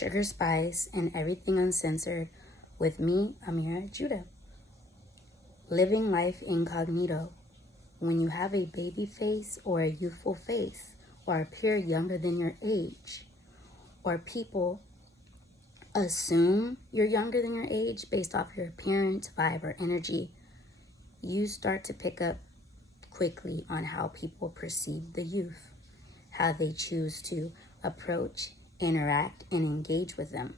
sugar, spice, and everything uncensored with me, Amira Judah. Living life incognito. When you have a baby face or a youthful face, or appear younger than your age, or people assume you're younger than your age based off your appearance, vibe, or energy, you start to pick up quickly on how people perceive the youth, how they choose to approach, interact, and engage with them.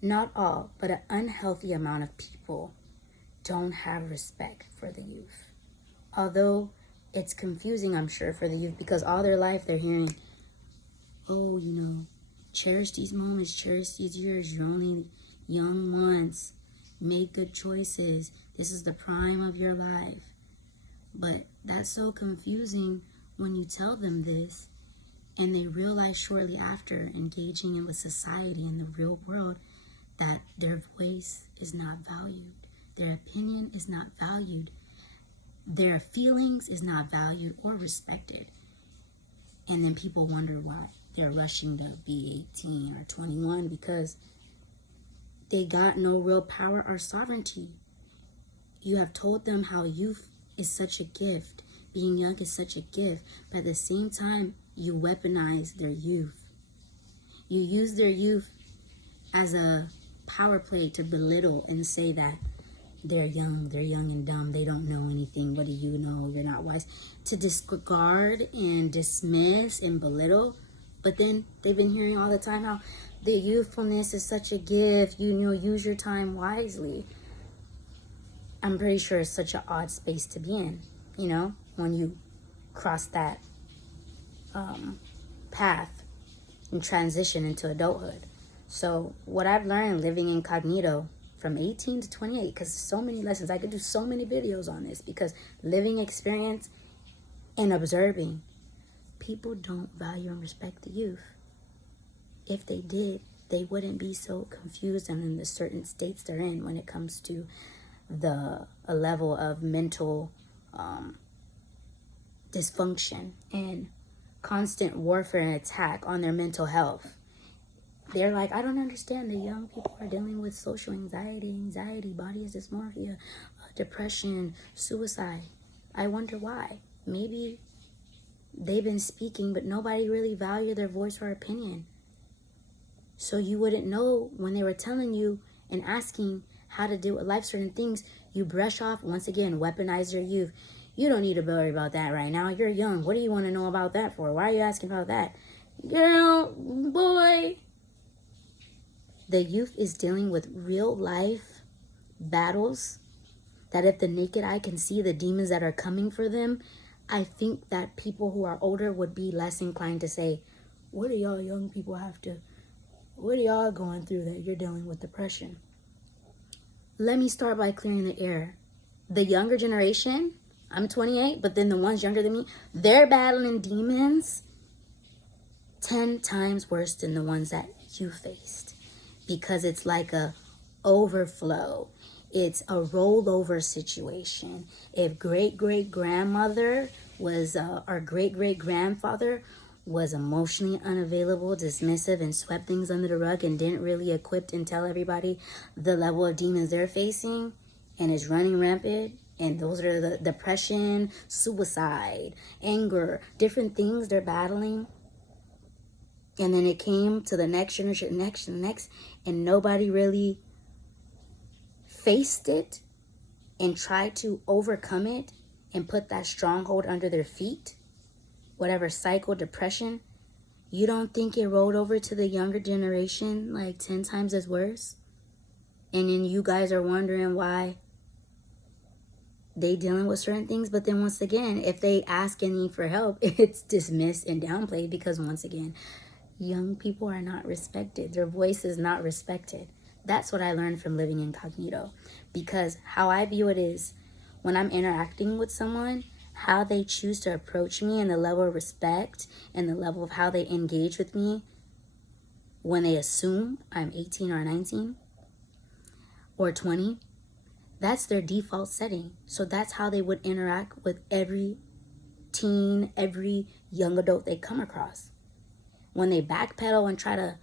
Not all, but an unhealthy amount of people don't have respect for the youth. Although it's confusing, I'm sure, for the youth, because all their life they're hearing, oh, cherish these moments, cherish these years. You're only young once. Make good choices. This is the prime of your life. But that's so confusing when you tell them this and they realize shortly after engaging in with society in the real world that their voice is not valued. Their opinion is not valued. Their feelings is not valued or respected. And then people wonder why they're rushing to be 18 or 21 because they got no real power or sovereignty. You have told them how youth is such a gift. Being young is such a gift. But at the same time, you weaponize their youth. You use their youth as a power play to belittle and say that they're young and dumb, they don't know anything. What do you know? You're not wise. To disregard and dismiss and belittle. But then they've been hearing all the time how the youthfulness is such a gift. Use your time wisely. I'm pretty sure it's such an odd space to be in, when you cross that path and transition into adulthood. So what I've learned living incognito from 18 to 28, because so many lessons, I could do so many videos on this, because living experience and observing, people don't value and respect the youth. If they did, they wouldn't be so confused and in the certain states they're in when it comes to a level of mental dysfunction and constant warfare and attack on their mental health. They're like, I don't understand. The young people are dealing with social anxiety, body dysmorphia, depression, suicide. I wonder why. Maybe they've been speaking, but nobody really valued their voice or opinion. So you wouldn't know when they were telling you and asking how to deal with life, certain things, you brush off, once again, weaponize your youth. You don't need to worry about that right now. You're young. What do you want to know about that for? Why are you asking about that? Girl, boy. The youth is dealing with real life battles that if the naked eye can see the demons that are coming for them, I think that people who are older would be less inclined to say, what do y'all young people what are y'all going through that you're dealing with depression? Let me start by clearing the air. The younger generation, I'm 28, but then the ones younger than me, they're battling demons 10 times worse than the ones that you faced. Because it's like a overflow. It's a rollover situation. If great-great-grandmother was, or great-great-grandfather was emotionally unavailable, dismissive, and swept things under the rug and didn't really equip and tell everybody the level of demons they're facing, and is running rampant, and those are the depression, suicide, anger, different things they're battling. And then it came to the next generation, next, and nobody really faced it and tried to overcome it and put that stronghold under their feet. Whatever cycle, depression, you don't think it rolled over to the younger generation like 10 times as worse? And then you guys are wondering why they dealing with certain things. But then once again, if they ask and need for help, it's dismissed and downplayed because once again, young people are not respected. Their voice is not respected. That's what I learned from living incognito. Because how I view it is, when I'm interacting with someone, how they choose to approach me and the level of respect and the level of how they engage with me when they assume I'm 18 or 19 or 20, that's their default setting. So that's how they would interact with every teen, every young adult they come across. When they backpedal and try to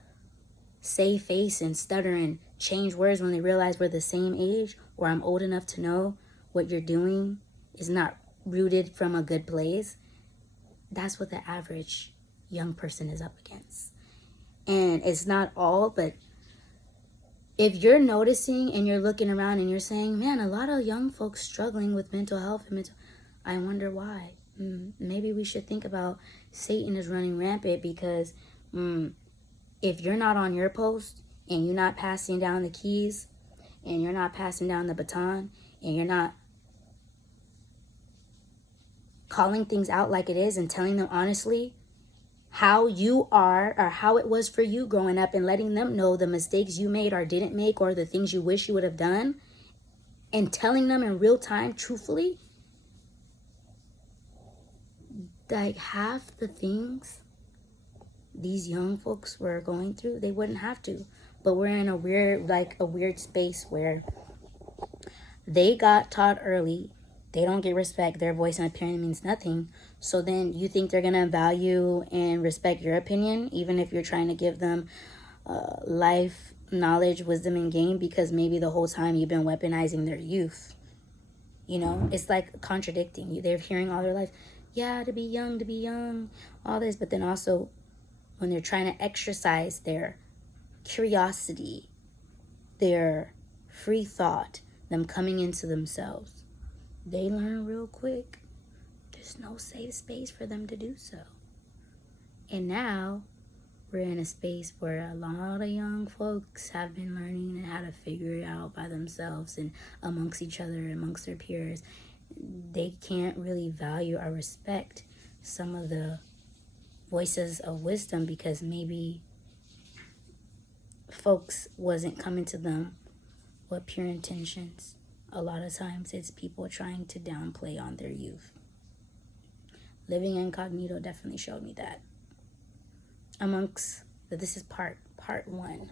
save face and stutter and change words when they realize we're the same age, or I'm old enough to know what you're doing is not rooted from a good place, that's what the average young person is up against. And it's not all, but if you're noticing and you're looking around and you're saying, man, a lot of young folks struggling with mental health and I wonder why. Maybe we should think about Satan is running rampant because if you're not on your post and you're not passing down the keys and you're not passing down the baton and you're not calling things out like it is and telling them honestly how you are or how it was for you growing up and letting them know the mistakes you made or didn't make or the things you wish you would have done and telling them in real time, truthfully, like half the things these young folks were going through, they wouldn't have to. But we're in a weird space where they got taught early. They don't get respect. Their voice and opinion means nothing. So then you think they're going to value and respect your opinion, even if you're trying to give them life, knowledge, wisdom, and game, because maybe the whole time you've been weaponizing their youth. You know, it's like contradicting you. They're hearing all their life, yeah, to be young, all this. But then also when they're trying to exercise their curiosity, their free thought, them coming into themselves, they learn real quick. There's no safe space for them to do so. And now we're in a space where a lot of young folks have been learning how to figure it out by themselves and amongst each other, amongst their peers. They can't really value or respect some of the voices of wisdom because maybe folks wasn't coming to them with pure intentions. A lot of times it's people trying to downplay on their youth. Living Incognito definitely showed me that. This is part one.